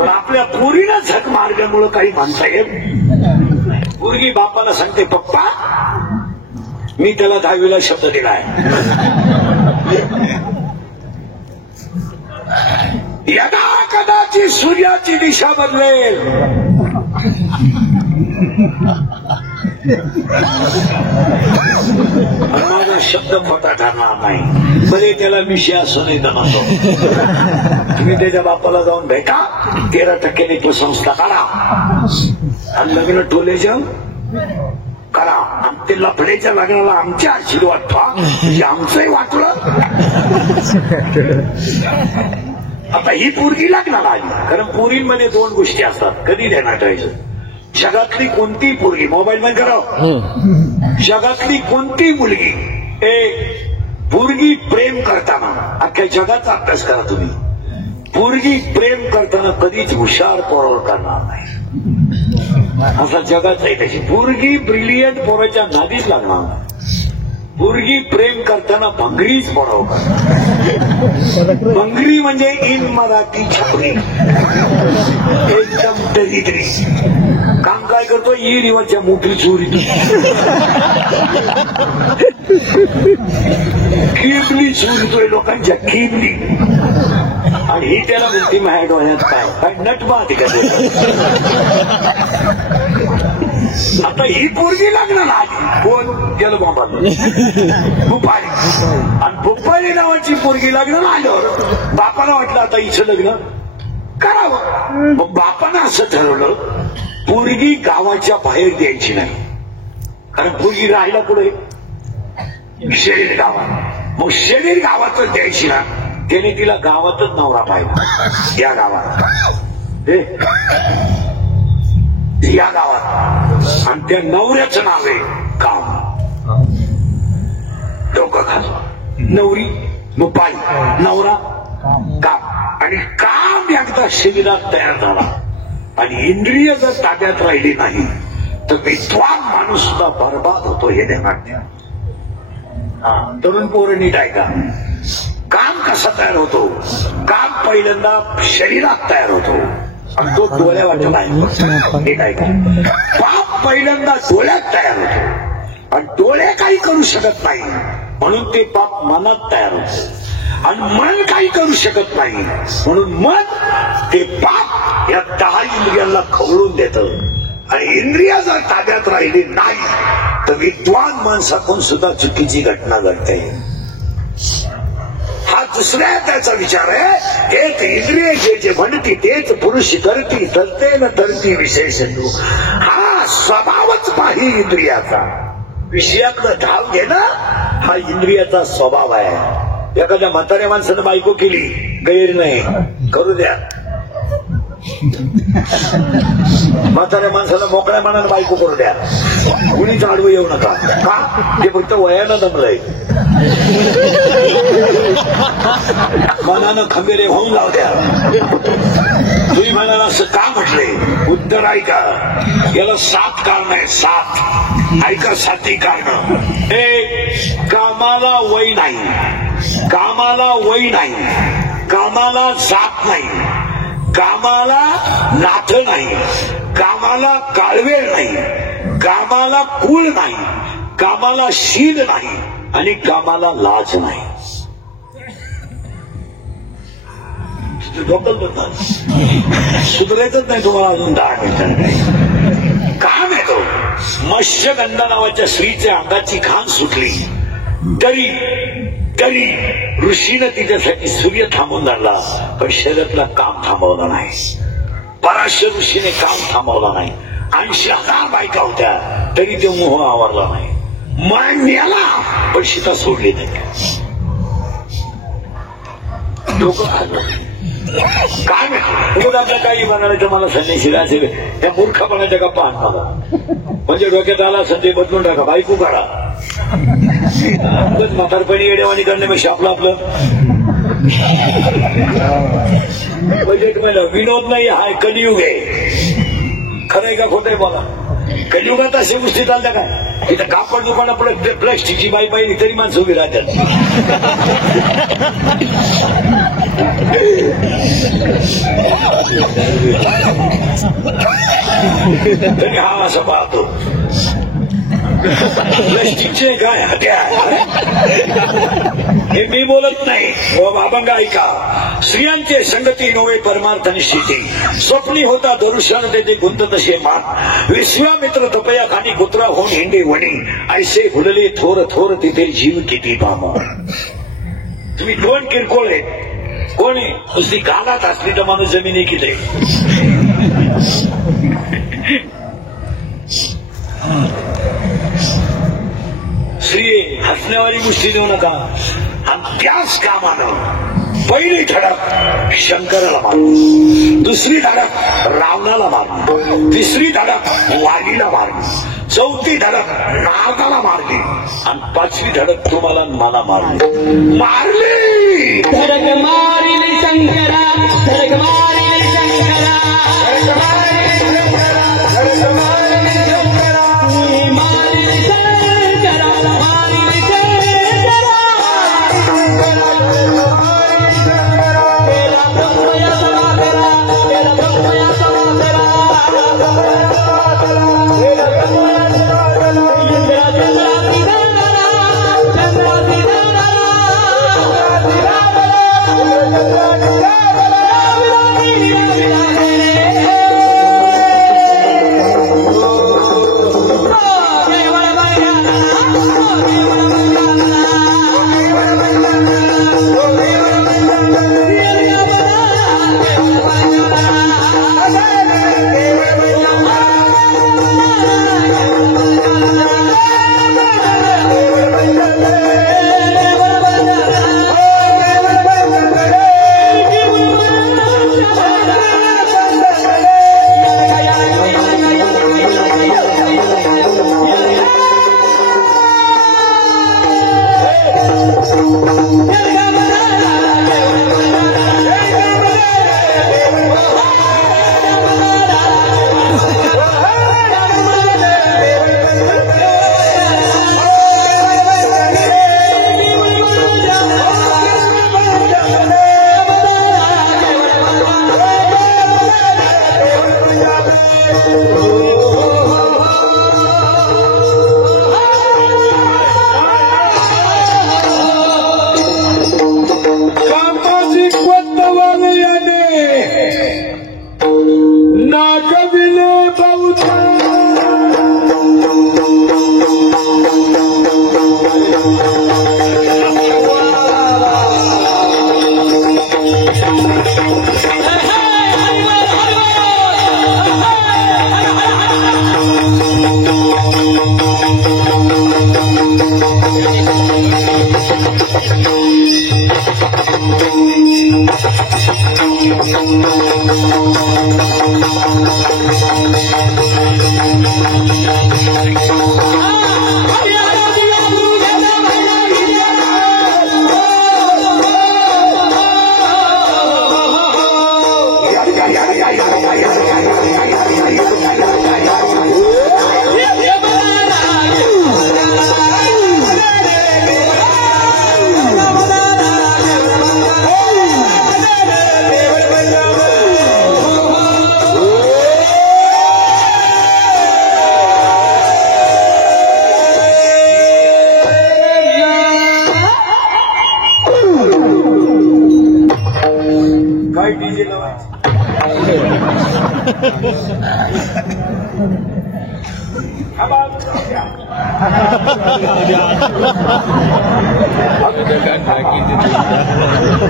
पण आपल्या पोरीनं झक मारल्यामुळं काही म्हणता येत. पोरगी बापाला सांगते, पप्पा मी त्याला 10वीला शब्द दिलाय, यदा कदाचित सूर्याची दिशा बदलेल माझा शब्द खोटा ठरणार नाही, भले त्याला विषय असू नाही जमतो. तुम्ही त्याच्या बापाला जाऊन भेटा, 13% पसंस्था करा आणि लग्न टोले जाऊ करा. आणि ते लफड्याच्या लग्नाला आमचे आशीर्वाद ठेवा, म्हणजे आमचंही वाटलं. आता ही पोरगी लग्नाला आली, कारण पोरींमध्ये 2 गोष्टी असतात, कधी ध्यानात ठेवायचं. जगातली कोणती पोरगी, मोबाईल बंद करा, जगातली कोणती मुलगी, पोरगी प्रेम करताना, अख्ख्या जगाचा अभ्यास करा तुम्ही, पोरगी प्रेम करताना कधीच हुशार पोरावर करणार नाही, असा जगात आहे. त्याची पोरगी ब्रिलियंट पोराच्या नादीच लागणार नाही. पोरगी प्रेम करताना भंगरीच पोरावर करणार. भंगरी म्हणजे इन मराठी छपरी, एकदम दरिद्री. काम काय करतो, ई रिवाजच्या मोठी चोरी, किबली चोरीतोय लोकांच्या, किबली. आणि ही त्याला म्हणते माझ्या डोळ्यात काय नटबाद का. आता ही पोरगी लग्नाला आली, कोण गेलं बाबाला, भुपाळी. आणि भुपाळी नावाची पोरगी लग्नाला आल्यावर बापाला वाटलं आता हिचं लग्न करावं. मग बापानं असं ठरवलं, पोरगी गावाच्या बाहेर द्यायची नाही, कारण पोरगी राहायला पुढे शरीर गावात, मग शरीर गावातच द्यायची ना. त्याने तिला गावातच नवरा पाहिला, या गावात, या गावात. आणि त्या नवऱ्याचं नाव आहे काम. डोकं खाल, नवरी मग पायी, नवरा काम. आणि काम एकदा शरीरात तयार झाला आणि इंद्रिय जर ताब्यात राहिली नाही तर विद्वान माणूस सुद्धा बर्बाद होतो, हे ध्यानात ठेवा. तरुण पोरं नीट ऐका. काम कसा तयार होतो, काम पहिल्यांदा शरीरात तयार होतो आणि तो डोळ्या वाटत आहे. नीट ऐका. पाप पहिल्यांदा डोळ्यात तयार होतो आणि डोळे काही करू शकत नाही, म्हणून ते पाप मनात तयार होते. आणि मन काही करू शकत नाही, म्हणून मन ते पाप या 10 इंद्रियांना खवळून देतं. आणि इंद्रिया जर ताब्यात राहिली नाही तर विद्वान माणसातून सुद्धा चुकीची घटना घडते. हा दुसऱ्या त्याचा विचार आहे. एक इंद्रिय जे म्हणती तेच पुरुष करती, तरते न तरती विशेष. हा स्वभावच नाही इंद्रियाचा. विषयातलं धाव घेणं हा इंद्रियाचा स्वभाव आहे. एखाद्या म्हाताऱ्या माणसानं बायको केली, गैर नाही, करू द्या. म्हाताऱ्या माणसाला मोकळ्या मनानं बायको करू द्या, कुणीच आडवं येऊ नका. का? ते फक्त वयानं दमलंय, मनानं खंबीर होऊन लावू द्या. तुम्ही म्हणाला असं का म्हटलंय? उत्तर ऐका. याला 7 कारण आहे, 7. ऐका 7 कारण. कामाला वय नाही, कामाला वय नाही, कामाला जात नाही, कामाला नाथ नाही, कामाला काळवेळ नाही, कामाला कुळ नाही, कामाला शील नाही आणि कामाला लाज नाही. डोकं बोलतात, सुधारायचंच नाही तुम्हाला अजून 10 मिनिटांनी. काम आहे तो. मत्स्यगंधा नावाच्या स्त्रीच्या अंगाची घाण सुटली तरी तरी ऋषीनं तिच्यासाठी सूर्य थांबवून धरला, पण शरीरातलं काम थांबवलं नाही. पराशर ऋषीने काम थांबवलं नाही. 80,000 बायका होत्या तरी ते मोह आवरला नाही. मन मेला पण सीता सोडली नाही. डोकं खाल्लं. काय माहिती आपल्या काही म्हणाले तर मला संन्याशी असेल त्या मूर्खपणाच्या गप्पा आण मला. म्हणजे डोक्यात आला संजय बदलून टाका, बायको काढा. म्हातारपणी येडेवाणी करण्यापेक्षा आपलं आपलं बजेट मध्ये विनोद नाही. हा कलियुग आहे. खरंय का खोटंय बोला? कलियुगात असे गोष्टी चालल्या काय? इथं कापड दुकाना पुढे प्लास्टिकची बाई पाहिली तरी माणसं उभी राहतात. तरी हा असं पाहतो प्लास्टिकचे काय हट्या. हे मी बोलत नाही. बाबंग ऐका. स्त्रियांचे संगती नोवे परमार्थ निश्चिती. स्वप्नी होता दरुशन तेथे गुंत तसे मान. विश्वामित्र तपया खानी कुत्रा होऊन हिंडे वणी. ऐसे हुलले थोर थोर तिथे जीव किती पाम. तुम्ही दोन किरकोळ आहे. कोणी नुसती गालात असली तर माणूस जमिनी किती. श्री हसण्यावारी गोष्टी देऊ नका. आणि त्याच कामानं पहिली धडक शंकराला मारली, दुसरी धडक रावणाला मारली, तिसरी धडक वालीला मारली, चौथी धडक नागाला मारली आणि पाचवी धडक तुम्हाला मला मारली. मारली धडक मारिली शंकरा, धडक मारिली शंकरा, धडक मारिली शंकरा, धडक मारिली शंकरा, मारिली शंकरा, मारिली शंकरा, तेरा ब्रह्मया समाधरा, तेरा ब्रह्मया समाधरा, तेरा ब्रह्मया समाधरा, इंद्रा चंद्रा सिधारा, चंद्रा सिधारा,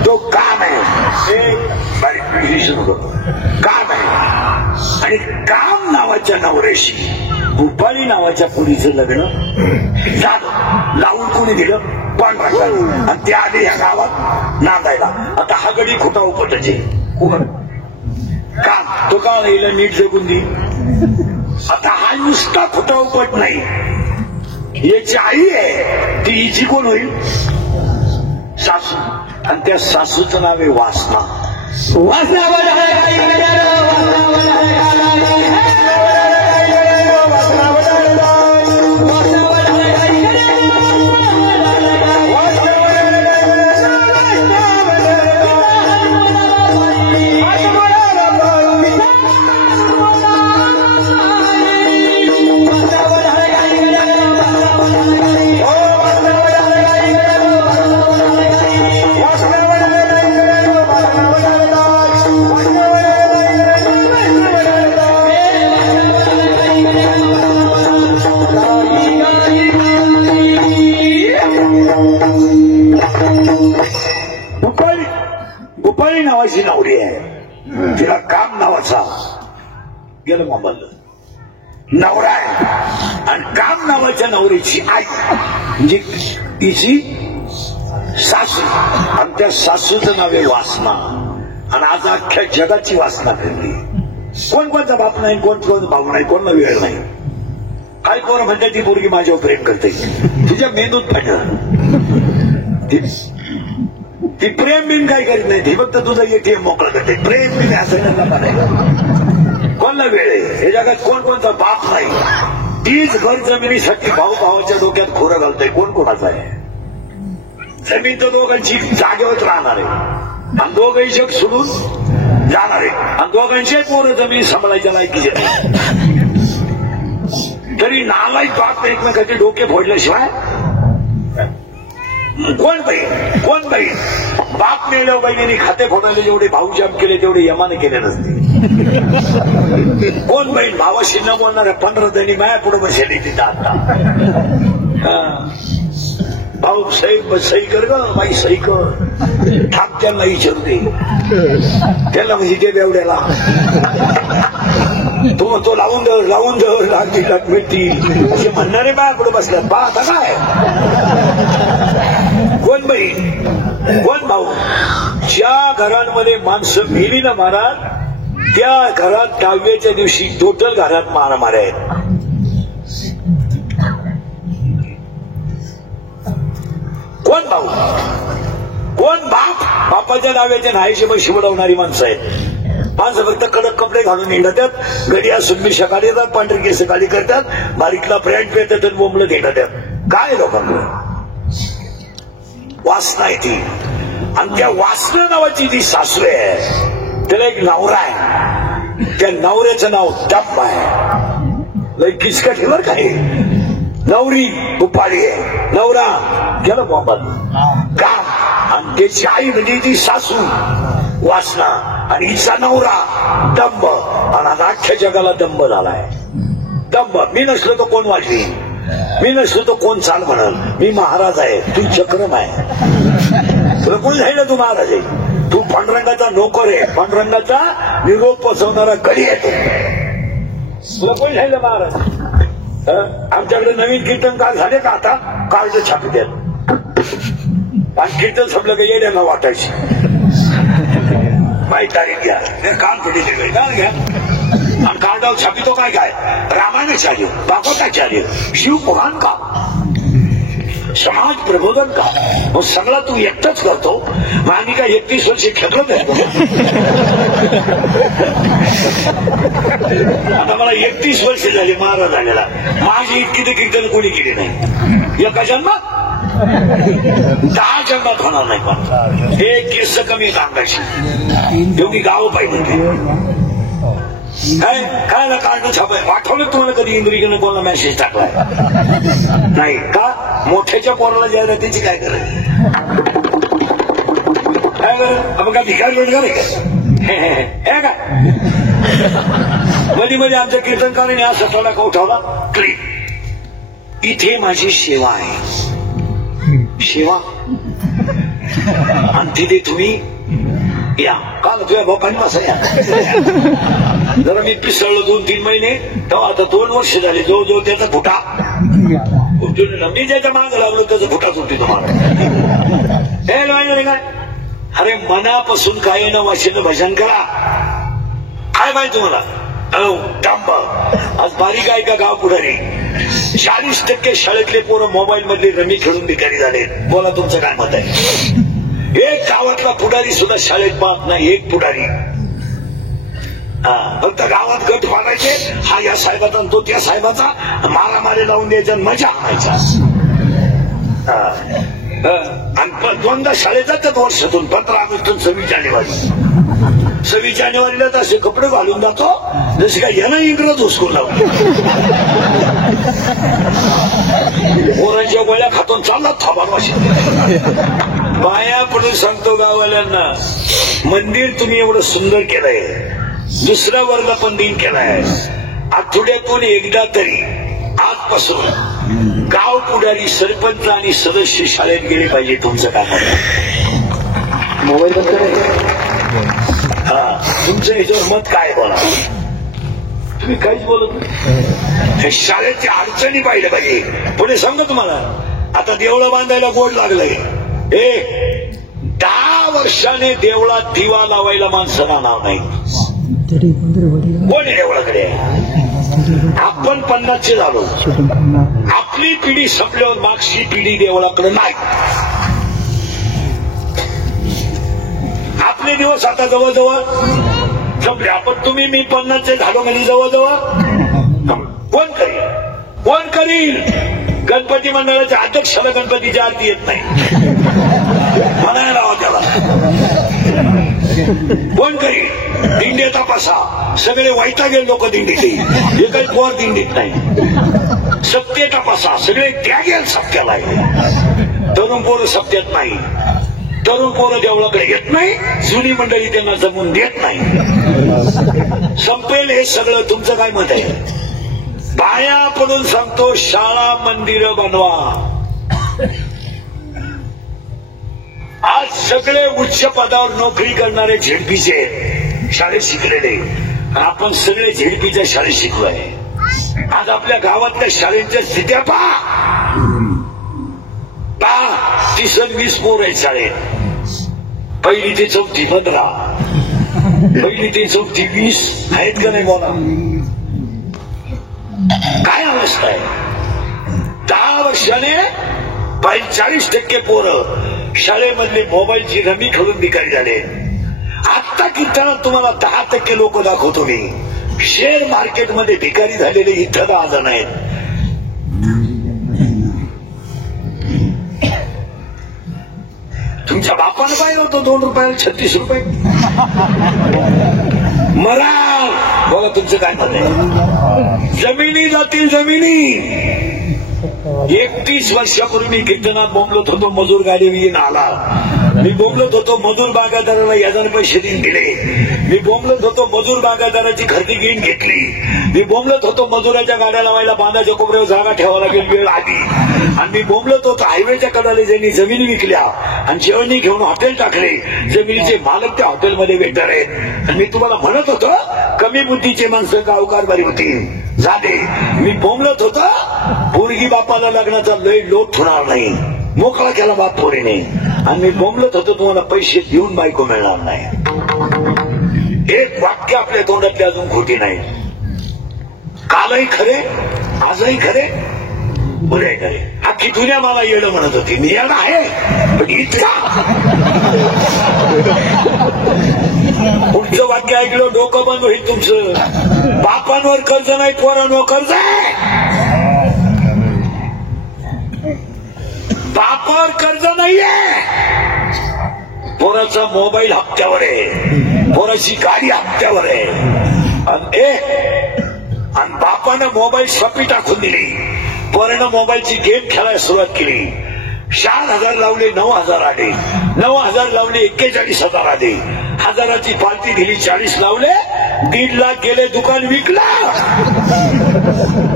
तो काम आहे. काम आहे. आणि काम नावाच्या नवऱ्याशी भूपाळी नावाच्या पुरीचं लग्न झालं. लावून कोणी दिलं? पांढरा. आणि त्या आधी या गावात नांदायला. आता हा गडी खोटा उपटायचे काम. तो का हिला नीट जगून दे. आता हा नुसता खोटा उपट नाही. याची आई आहे ती हिची कोण होईल? सासू. आणि त्या सासूचं नाव आहे वासना. वासना नावाचा गेलं मोबाईल नवरा आहे आणि काम नावाच्या नवऱ्याची आई म्हणजे तिची सासू आणि त्या सासूचं नाव आहे वासना. आणि आज अख्ख्या जगाची वासना फिरली. कोणचा बाप नाही, कोण भाऊ नाही, कोणला वेळ नाही. काही पोरं म्हणते ती पोरगी माझ्यावर प्रेम करते, तुझ्या मेंदूत पडलं. ती प्रेम बिन काय करीत नाही, ती फक्त तुझं एटीएम मोकळं करते. प्रेम बिन असं कोणला वेळ आहे. हे जगात कोणचा बाप नाही. तीच घर जमिनीसाठी भाऊ भावाच्या डोक्यात खोरं घालतंय. कोण कोणाचं आहे. जमीन तर दोघांची जागेवर राहणार आहे आणि दोघंही जग सोडून जाणार आहे आणि दोघांचे पोरं जमीन सांभाळायच्या लायकीचे तरी नालायक बाप एकमेकाचे डोके फोडल्याशिवाय कोण बहीण बाप मेल्यावर बहिणीने खाते फोडायला जेवढे भाऊ जाम केले तेवढे यमाने केले नसते. कोण बहीण भावाशी न बोलणाऱ्या 15 जणी माया पुढे बसली तिथं आता. भाऊ सही कर ग बाई, सही कर. ठाक त्यांना विचारू दे, त्याला म्हणजे ते बेवड्याला तो लावून दर लागली मिळती असे म्हणणारे बाया पुढे बसल्यात. बा आता काय कोण बहीण कोण भाऊ. ज्या घरांमध्ये माणसं मेली ना महाराज, त्या घरात 10व्याच्या दिवशी टोटल घरात मारामाऱ्या आहेत. कोण भाऊ कोण बाप. बापाच्या डाव्याच्या नाहीशी पैसे बुडवणारी माणसं आहेत. माणसं फक्त कडक कपडे घालून हिंडतात, गडी असून मी सकाळी येतात, पांढरी केस काळी करतात, बारीकला फ्रँट पेटतात आणि बोंबलत हिंडतात. काय लोकांकडे वासना आहे ती. आणि त्या वासना नावाची जी सासू आहे त्याला एक नवरा आहे. त्या नवऱ्याचं नाव दंभ आहे. लय किचकटीवर काय. नवरी उपाडी आहे, नवरा गेला मोबाईल काम. आणि त्याची आई म्हणजे ती सासू वासना आणि हिचा नवरा दंभ. आणि अख्ख्या जगाला दंभ झालाय. दंभ. मी नसलो तर कोण वाजवी, मी नसलो तर कोण चाल म्हणल. मी महाराज आहे, तू चक्रम आहे. तुला कोण झालं तू महाराज आहे. तू पांडुरंगाचा नोकर आहे, पांडुरंगाचा निरोप पोचवणारा गडी आहे तू. तुला कोण झालं महाराज. आमच्याकडे नवीन कीर्तन काल झाले का आता कार्ड छापी द्याल. आणि कीर्तन संपलं का येण्याला वाटायची माहिती तारीख घ्या, कान पडले काल घ्या. आणि कार्डावर छापितो काय काय रामायणाचार्य, भागवताचार्य, शिवपुराण का, समाज प्रबोधन का. मग सगळा तू एकटाच करतो. मग आम्ही काय 31 वर्ष खेळलो नाही. आता मला 31 वर्ष झाली महाराज झालेला. माझी इतकी तर कीर्तन कोणी केली नाही. एका जन्मात 10 जन्मात होणार नाही. पण एक केस कमी येत अंगाशी एवढी गाव पाहिजे. काय ना कारण छापाय पाठवलं तुम्हाला कधी इंद्रियेनं कोणाला मेसेज टाकलाय नाही का. मोठ्याच्या पोराला जाहिरातीची काय गरज. आपण काय भिकार बेडकार आहे का. मध्ये आमच्या कीर्तनकाराने हा सटवाला का उठवला क्लिप. इथे माझी सेवा आहे, सेवा. आणि तिथे तुम्ही या. काल तुझ्या बापांनी असं या जरा मी पिसळलो 2-3 महिने, तेव्हा आता 2 वर्ष झाले जवळजवळ त्याचा फुटा. मी ज्याच्या माग लागलो त्याचा फुटा सुटते तुम्हाला. हे काय अरे मनापासून काय ना वाशीनं भजन करा. काय माहिती तुम्हाला. डांब आज बारीक आहे का गाव पुढारी. 40% शाळेतले पोरं मोबाईल मधले रमी खेळून भिकारी झाले. बोला तुमचं काय मत आहे. एक गावातला पुढारी सुद्धा शाळेत पाहत नाही. एक पुढारी फक्त गावात गट पाडायचे. हा या साहेबाचा आणि तो त्या साहेबाचा मारामारी लावून द्यायचा, मजा आणायचा. आणि 2दा शाळेत जातात वर्षातून. 15 ऑगस्ट 26 जानेवारी. 26 जानेवारीला तर असे कपडे घालून जातो जसे काय यानं इंग्रज हुसकून लावले. पोरांच्या गोळ्या खातून चालला थांबावाशी. बाया पडून सांगतो गाववाल्यांना, मंदिर तुम्ही एवढं सुंदर केलंय, दुसऱ्या वर्ग पण दिन केलाय. आठवड्यातून एकदा तरी आजपासून गाव पुढारी, सरपंच आणि सदस्य शाळेत गेले पाहिजे. तुमचं काय मोबाईल तुमचं याच्यावर मत काय बोला तुम्ही काहीच बोलत नाही शाळेच्या अडचणी पाहिलं पाहिजे पुढे सांगा तुम्हाला आता देवळं बांधायला गोड लागलंय 10 वर्षाने देवळात दिवा लावायला माणसाला नाव नाही कोण देवळाकडे आपण 50चे झालो आपली पिढी संपल्यावर मागची पिढी देवळाकडे नाही आपले दिवस आता जवळजवळ संपले आपण तुम्ही मी 50चे झालो म्हणजे जवळजवळ कोण करील गणपती मंडळाच्या अध्यक्षाला गणपतीची आरती येत नाही म्हणायला लावा त्याला कोण करील दिंडे तपासा सगळे वैतागे लोक दिंडीत एकच पोर दिंडीत नाही सत्य तपासा सगळे त्यागेल सत्याला तरुण पोरं सत्यात नाही तरुण पोरं देवळाकडे येत नाही जुनी मंडळी त्यांना जमून देत नाही संपेल हे सगळं तुमचं काय मत आहे पाया पडून सांगतो शाळा मंदिरं बनवा आज सगळे उच्च पदावर नोकरी करणारे झेडपीचे शाळेत शिकलेले आपण सगळे झेडपीच्या शाळेत शिकलोय आज आपल्या गावातल्या शाळेच्या स्थित्या पहा 30-20 पोर आहेत शाळेत 1ली ते 4थी 15 1ली ते 4थी 20 आहेत का नाही बोला काय अवस्था आहे 10 वर्षाने 40% पोरं शाळेमधले मोबाईलची रमी खेळून भिकारी झाले आता कीर्तनात तुम्हाला 10% लोक दाखवतो मी शेअर मार्केटमध्ये भिकारी झालेले इथं 10 जण आहेत तुमच्या बापानं पाहिलं होतं 2 रुपयाला 36 रुपये मरा बघा तुमचं काय मत आहे जमिनी जातील जमिनी 31 वर्षापूर्वी मी कीर्तनात बोंबलत होतो मजूर गाडी येऊन आला मी बोंबलत होतो मजूर बागायतदाराला याजाने पैसे देऊन दिले मी बोंबलत होतो मजूर बागायतदाराची खरेदी घेऊन घेतली मी बोंबलत होतो मजुराच्या गाड्या लावायला बांधाच्या कोपऱ्यावर जागा ठेवायला लागेल वेळ आधी आणि मी बोंबलत होतो हायवेच्या कडाला ज्यांनी जमिनी विकल्या आणि जेवणी घेऊन हॉटेल टाकले जमिनीचे मालक त्या हॉटेलमध्ये वेटर आहेत आणि मी तुम्हाला म्हणत होतो कमी बुद्धीचे माणसं गावकारबारी होती झाले मी बोंबलत होतो पोरगी बापाला लग्नाचा लय लोट होणार नाही मोकळा केला बाप पोरीने आणि मी बोंबलत होतो तुम्हाला पैसे देऊन बायको मिळणार नाही एक वाक्य आपल्या तोंडातले अजून खोटी नाही कालही खरे आजही खरे उद्याही खरे अख्खी दुनिया मला येणं म्हणत होती मी येणं आहे पण इतका पुढचं वाक्य ऐकलं डोकं बंद होईल तुमचं बापांवर कर्ज नाही पोरांवर कर्ज आहे बापावर कर्ज नाहीये पोराचा मोबाईल हप्त्यावर आहे पोराची गाडी हप्त्यावर आहे आणि बापानं मोबाईल शॉपी टाकून दिली पोरानं मोबाईलची गेम खेळायला सुरुवात केली 4,000 लावले 9,000 आले 9,000 लावले 41,000 आले 1,000ची पार्टी दिली 40 लावले 1.5 लाख गेले दुकान विकला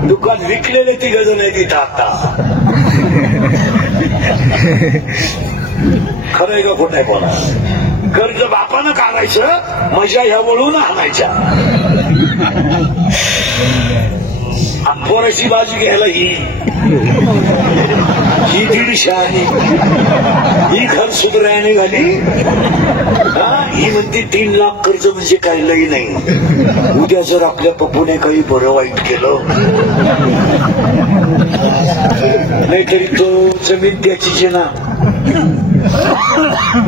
दुकान विकलेले 3 जण आहे तिथं आता खरंय का खोटं आहे बोला कर्ज बापानं काढायचं मजा ह्या वळून आणायच्या पोराची बाजू घ्यायला ही 150 आणि ही घर सुधारायला निघाली ही म्हणते 3 लाख कर्ज म्हणजे काही लई नाही उद्या जर आपल्या पप्पूने काही बरं वाईट केलं नाहीतरी तो जमीन त्याचीच ना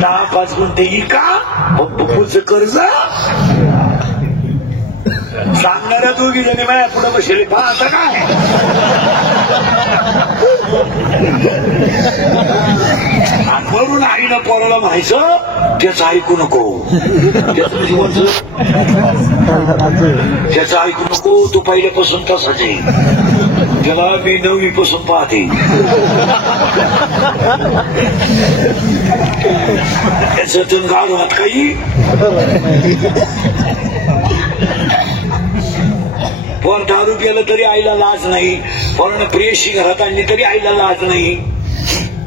10-5 गुंठे ही का पप्पूचं कर्ज सांगणाऱ्या 2 जणी माझ्या पुढे बसले पहा आता काय वरून आईनं पोराला म्हणायचं त्याचं ऐकू नको त्याचं जीवनचं त्याचं ऐकू नको तू पहिल्यापासून तसाच आहे त्याला मी 9वी पासून पाहते त्याच्यातून गाडवात काही पोर दारू केलं तरी आईला लाज नाही पोरानं प्रियशी घरात आणली तरी आईला लाज नाही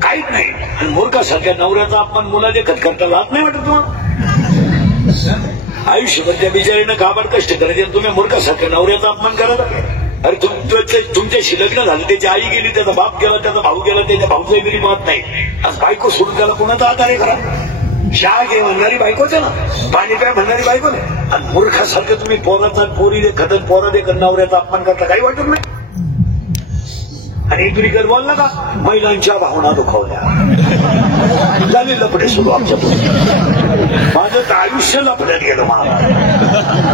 काहीच नाही आणि मूर्खासारख्या नवऱ्याचा आपण मुला देखत करता लाज नाही वाटत तुम्हाला आयुष्यभर त्या बिचारीनं काबाड कष्ट करायचे आणि तुम्ही मूर्खासारखं नवऱ्याचा अपमान करायला. अरे तुमच्याशी लग्न झालं, त्याची आई गेली, त्याचा बाप गेला, त्याचा भाऊ गेला, त्याच्या भाऊचाही घरी पाहत नाही. आज बायको सोडून त्याला कोणाचा आधार आहे करा. चहा घे म्हणणारी बायकोच आहे ना, पाणी प्या म्हणणारी बायको नाही. आणि मूर्खासारखं तुम्ही पोराचा पोरी देखत पोरा देखत नवऱ्याचा अपमान करता, काही वाटत नाही. आणि इकडे बोलला का महिलांच्या भावना दुखावल्या, झाले लपडे सुरू आमच्या माझं तर आयुष्य लपड्यात गेलं. मला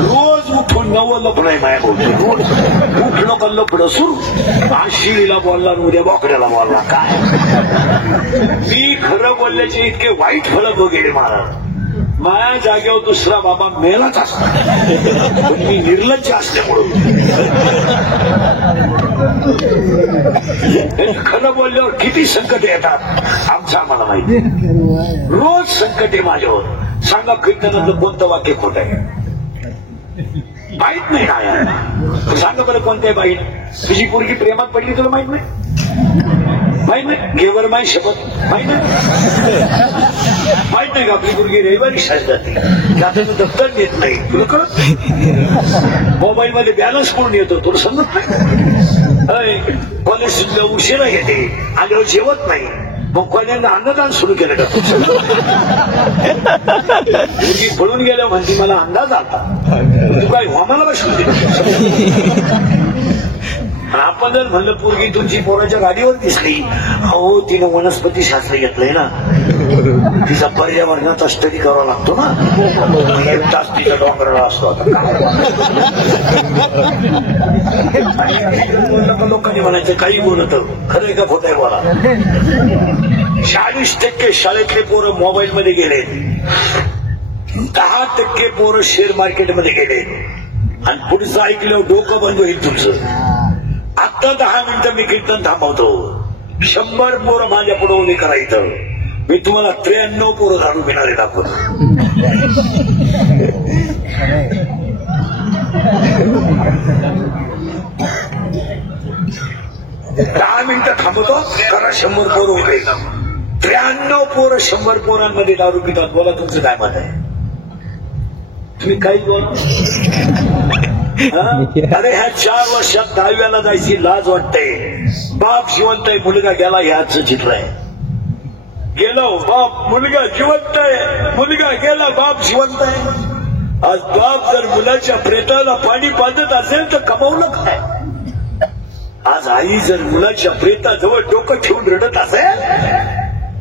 रोज उठून नवं लपड आहे माया बोलतो, रोज उठणं का लपडं सुरू. आज शिळीला बोलला, उद्या बोकड्याला बोलला. काय मी खरं बोलल्याचे इतके वाईट फळ बघेले महाराज. माझ्या जागेवर दुसरा बाबा मेलाच असता, पण मी निर्लज्ज असल्यामुळं खरं बोलल्यावर किती संकट येतात आमचं आम्हाला माहिती. रोज संकट आहे माझ्यावर. सांगा कीर्तनातलं कोणतं वाक्य खोट आहे? माहित नाही ना. सांगा बरं कोणत्या बाई तुझी पोरगी प्रेमात पडली तुला माहित नाही? माहित नाही? घेवर माय शपथ माहित नाही? माहित नाही का आपली पोरगी रविवारी शाळेत जाते, जाताना दफ्तर घेत नाही, तुला कळत? मोबाईल मध्ये बॅलन्स करून येतो, तुला समजत नाही? कॉलेज उशिरा घेते, आल्यावर जेवत नाही, मग कोण्यानं अन्नदान सुरू केलं का? मुलगी पळून गेल्या म्हणते मला अंदाज आला, तू काय आम्हाला बसवून दिलं? आणि आपण जर म्हणलं पोरगी तुमची पोराच्या गाडीवर दिसली, हो तिनं वनस्पती शास्त्र घेतलंय ना, तिचा पर्यावरणाचा स्टडी करावा लागतो ना, एक तास तिचा डोंगराला असतो. आता लोकांनी म्हणायचं काही बोलत, खरंय का खोटं आहे बोला. 40% शाळेतले पोरं मोबाईल मध्ये गेले, 10% पोरं शेअर मार्केटमध्ये गेले. आणि पुढचं ऐकल्यावर डोकं बंद होईल तुमचं. आता 10 मिनिटं मी कीर्तन थांबवतो, 100 पोरं माझ्या पुढे उभी करायचं. मी तुम्हाला 93 पोरं दारू पिणारे दाखवतो. 10 मिनिटं थांबवतो, करा 100 पोरं उभे. 93 पोरं 100 पोरांमध्ये दारू पितात. बोला तुमचं काय मत आहे? तुम्ही काही बोला. अरे ह्या 4 वर्षात 10व्याला जायची लाज वाटते. बाप जिवंत आहे, मुलगा गेला ह्याच चित्र आहे. गेलो बाप, मुलगा जिवंत आहे, मुलगा गेला, बाप जिवंत आहे. आज बाप जर मुलाच्या प्रेताला पाणी पाजत असेल तर कमावलं काय? आज आई जर मुलाच्या प्रेताजवळ डोकं ठेवून रडत असेल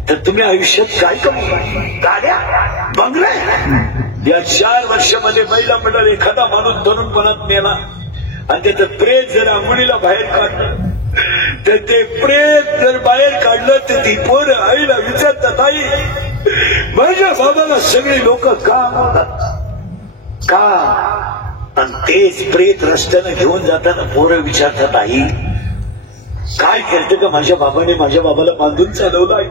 तर तुम्ही आयुष्यात काय कमवणार? गाड्या, बंगले. या 4 वर्षामध्ये महिला मंडळ एखादा माणूस तरुणपणात मेला आणि त्याचं प्रेत जर आंघोळीला बाहेर काढलं, तर ते प्रेत जर बाहेर काढलं तर ती पोरं आईला विचारतात, आई माझ्या बाबाला सगळे लोक का का? आणि तेच प्रेत रस्त्यानं घेऊन जाताना पोरं विचारतात, आई काय करते का माझ्या बाबाने माझ्या बाबाला बांधून चालवलं आहे?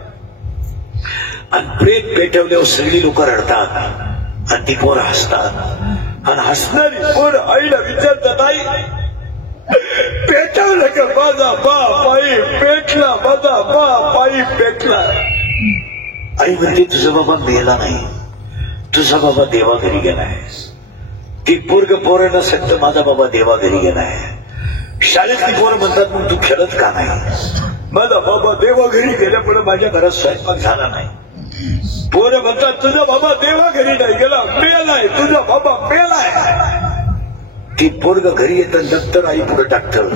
आणि प्रेत पेटवल्यावर सगळी लोक रडतात आणि ती पोरं हसतात. आणि हसणारी पोरं आईला विचारतात, आई पेटवलं का माझा बाप? आई पेटला, माझा बाप आई पेटला. आई म्हणते तुझा बाबा मेला नाही, तुझा बाबा देवा घरी गेलाय. ती पोरग पोरं न सांगतं माझा बाबा देवा घरी गेलाय. शाळेतली पोरं म्हणतात मग तू खेळत का नाही? माझा बाबा देवा घरी गेल्यामुळे माझ्या घरात स्वयंपाक झाला नाही. पोरं म्हणतात तुझा बाबा देवा घरी नाही गेला, मेलाय, तुझा बाबा मेलाय. ती पोरग घरी येतं, दप्तर आई पुढे टाकतं,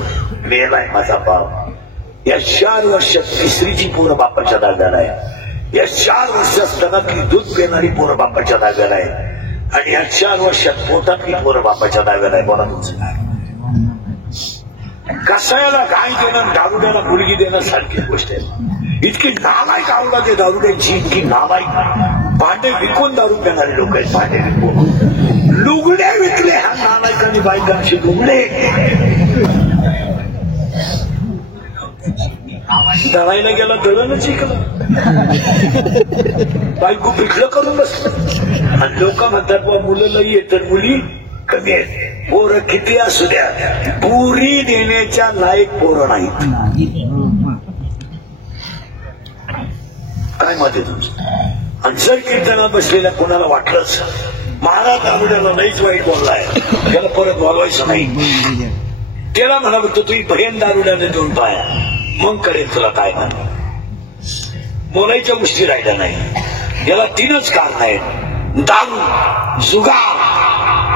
मेलाय माझा बाप. या 4 वर्षात तिसरीची पोरं बापाच्या दाव्याला आहे. या 4 वर्षात स्तनातली दूध पिणारी पोरं बापाच्या दाव्याला आहे. आणि या 4 वर्षात पोटातली पोरं बापाच्या दाव्याला आहे. बोला तुमचं काय? कसायाला गाय देणं, दारुड्याला मुलगी देणं सारखी गोष्ट आहे. इतकी नालायक आवडा ते दारुड्यांची, इतकी नालायक. भांडे विकून दारू पिणारे लोक आहेत, भांडे विकून. लुगडे विकले ह्या नालायकांनी बायकांचे लुगडे. दळायला गेला दळणच शिकलं, बायको पिठलं करून बसलं. आणि लोक म्हणतात बा मुलं लई येतात, मुली कमी आहेत. पोरं किती असू द्या, पुरी देण्याच्या लायक पोरं नाहीत. काय मत आहे तुमचं? आणि जर कीर्तनात बसलेल्या कोणाला वाटलंच महाराज दारुड्याला लईच वाईट बोललाय, त्याला परत बोलवायचं नाही. त्याला म्हणा तू तुझी बहीण दारुड्याने देऊन पाया, मग करेल तुला काय म्हणा. बोलायच्या गोष्टी राहिल्या नाही. याला 3च कारण आहेत: दारू, जुगार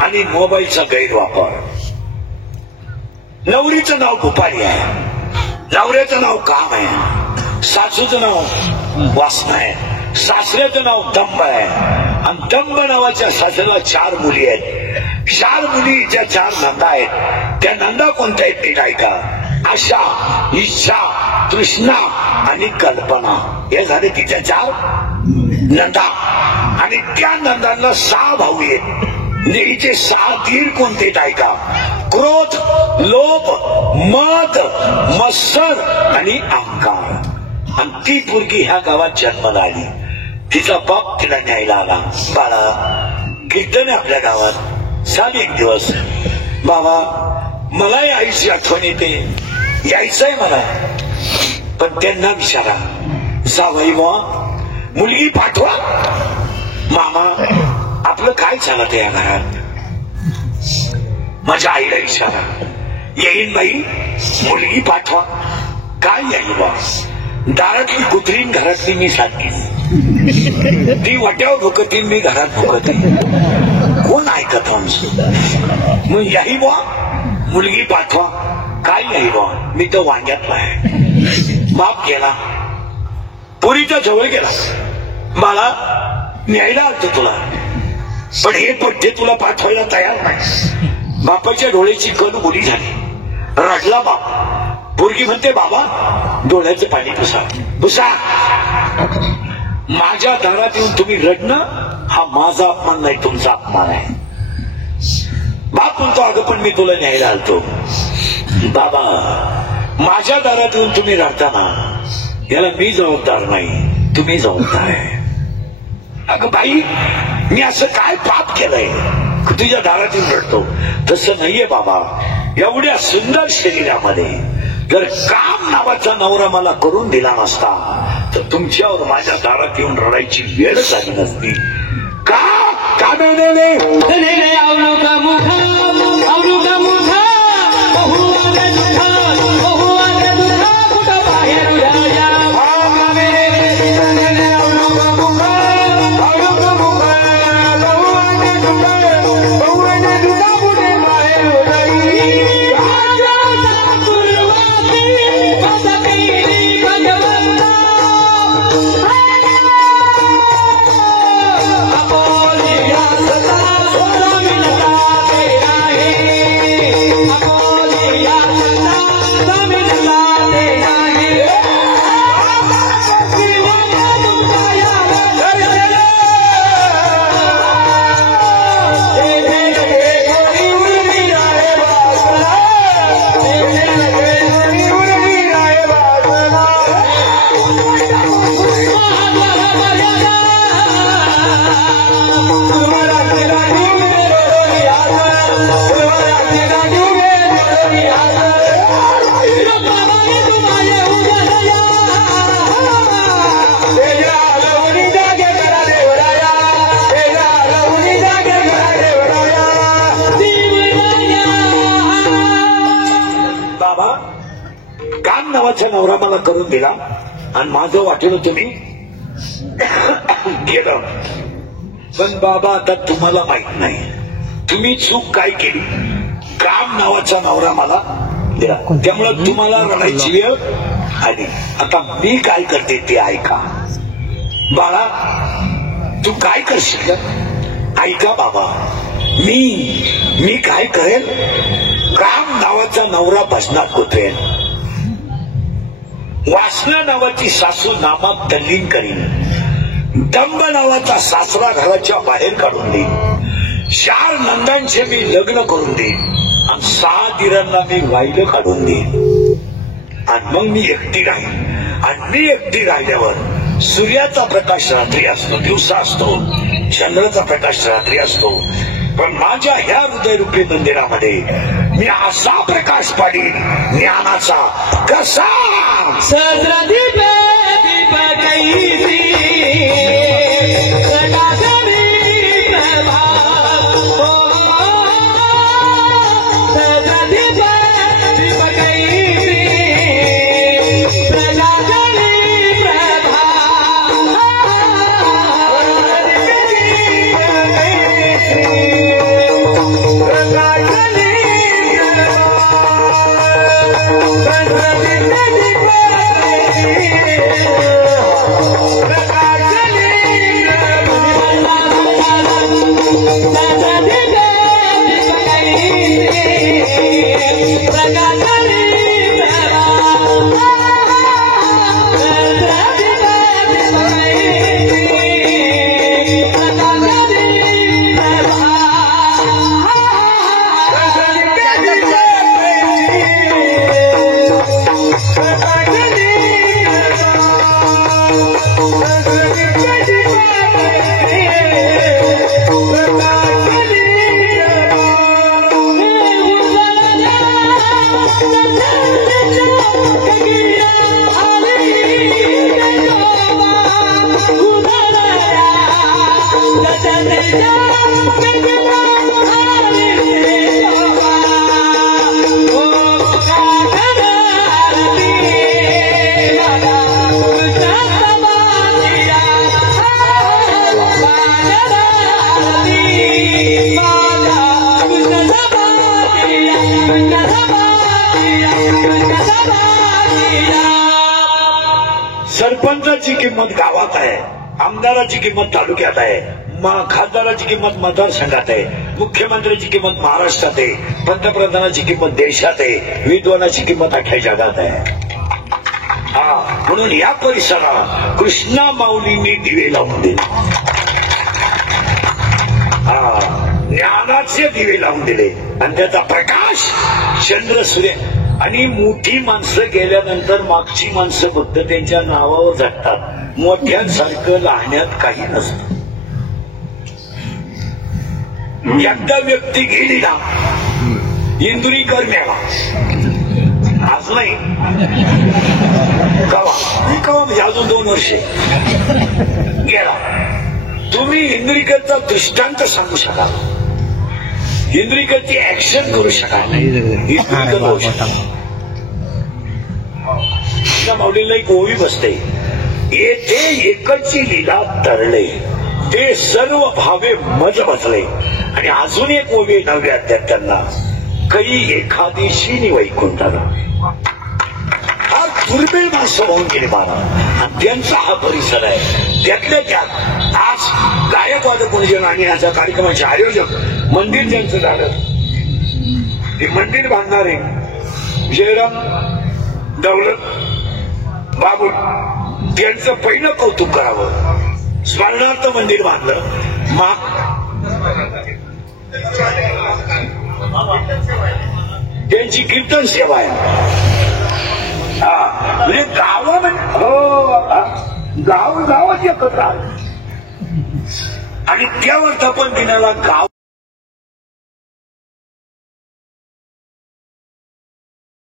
आणि मोबाईलचा गैरवापर. नवरीचं नाव भोपाळी आहे, नवऱ्याचं नाव काम आहे, सासूचं नाव वासना आहे, सासऱ्याचं नाव दंब आहे. आणि दंब नावाच्या सासऱ्याला 4 मुली आहेत. 4 मुलीच्या 4 नंदा आहेत. त्या नंदा कोणत्या आहेत ते ऐका: आशा, इच्छा, तृष्णा आणि कल्पना. हे झाले तिच्या 4 नंदा. आणि त्या नंदांना 6 भाऊ आहेत. हिचे 6 तीर कोणते ऐका: क्रोध, लोभ, मद, मत्सर आणि अहंकार. आणि ती पोरगी ह्या गावात जन्माला आली. तिचा बाप तिला न्यायला आला. बाळा, कीर्तन आपल्या गावात. चाल एक दिवस. बाबा, मलाही आईची आठवण येते, यायचंय मला. पण त्यांना विचारा, जावई बुवा मुलगी पाठवा. मामा, आपलं काय चालत या घरात? माझ्या आईला विचारा. येईन बाई, मुलगी पाठवा. काय येईल बा? दारातली कुत्रीन घरातली मी सारखी. ती वाट्यावर भुकतीन, मी घरात भुकते. कोण ऐकत आमचं? मग याही बा, मुलगी पाठवा. काय याही बा? मी तर वांग्यातला आहे. बाप गेला, पुरीच्या जवळ गेला. मला न्यायला आलतो तुला, पण हे पठ्ठे तुला पाठवायला तयार नाही. बापाच्या डोळ्याची कण ओली झाली. रडला बाप. पोरगी म्हणते, बाबा डोळ्याचं पाणी पुसा. पुसा. माझ्या दारात येऊन तुम्ही रडणं हा माझा अपमान नाही, तुमचा अपमान आहे. बाप म्हणतो, अगं पण मी तुला न्यायला आलतो. बाबा, माझ्या दारात येऊन तुम्ही रडताना याला मी जबाबदार नाही, तुम्ही जबाबदार आहे. अगं बाई, मी असं काय पाप केलंय तुझ्या दारात येऊन रडतो? तसं नाहीये बाबा. एवढ्या सुंदर शरीरामध्ये जर काम नावाचा नवरा मला करून दिला नसता तर तुमच्यावर माझ्या दारात येऊन रडायची वेळ झाली नसती. का मिळाले? नवरा मला करून दिला आणि माझं वाटेल तुम्ही गेलं. पण बाबा, आता तुम्हाला माहित नाही तुम्ही चूक काय केली. काम नावाचा नवरा मला दिला, त्यामुळे तुम्हाला रडायची वेळ आली. आता मी काय करते ते ऐका. बाळा, तू काय करशील? ऐका बाबा, मी काय करेल? काम नावाचा नवरा भजनात गुंतवेल. वासना नावाची सासू नामात तल्लीन करीन. दंब नावाचा सासरा घराच्या बाहेर काढून देईन. 4 नंदांचे मी लग्न करून देईन आणि 6 दिरांना मी वाहिलं काढून देईन. आणि मग मी एकटी राहीन. आणि मी एकटी राहिल्यावर सूर्याचा प्रकाश रात्री असतो, दिवसा असतो. चंद्राचा प्रकाश रात्री असतो. पण माझ्या ह्या हृदयरूपी मंदिरामध्ये मी असा प्रकाश पाडीन ज्ञानाचा. कसा? सहस्रदीप दीप कैसी प्रकाशवी प्रभा सरपंचाची किंमत गावात आहे, आमदाराची किंमत तालुक्यात आहे, खासदाराची किंमत मतदारसंघात आहे, मुख्यमंत्र्याची किंमत महाराष्ट्रात आहे, पंतप्रधानाची किंमत देशात आहे, विद्वानाची किंमत अख्ख्या जगात आहे. म्हणून या परिसराला कृष्णा माऊलींनी दिवे लावून दिले, ज्ञानाचे दिवे लावून दिले आणि त्याचा प्रकाश चंद्र सूर्य. आणि मोठी माणसं गेल्यानंतर मागची माणसं फक्त त्यांच्या नावावर झटतात. मोठ्यांसारखं लहान्यात काही नसतं. एकदा व्यक्ती गेली ना, इंदुरीकर मेला आज नाही, कवा म्हणजे अजून 2 वर्षे गेला. तुम्ही इंदुरीकरचा दृष्टांत सांगू शकाल, इंदुरीकरची ऍक्शन करू शकाल. माऊलीला एक ओवी बसते, येथे एकची लीला तरले ते सर्व भावे मज बसले. आणि अजून एक ओवी नव्या त्यांना, काही एखादीशी वैकुंठाला. हा दुर्मिळ माणसं होऊन गेले महाराज, आणि त्यांचा हा परिसर आहे. त्यातल्या त्यात आज गायक वादक गुणजन आणि याचा कार्यक्रमाचे आयोजक मंदिर ज्यांचं झालं, ते मंदिर बांधणारे जयराम दौलत बाबू, त्यांचं पहिलं कौतुक करावं. स्मरणार्थ मंदिर बांधलं. त्यांची कीर्तन सेवा आहे. म्हणजे गावात एकत्र आलं आणि त्या वर्धापन दिनाला गाव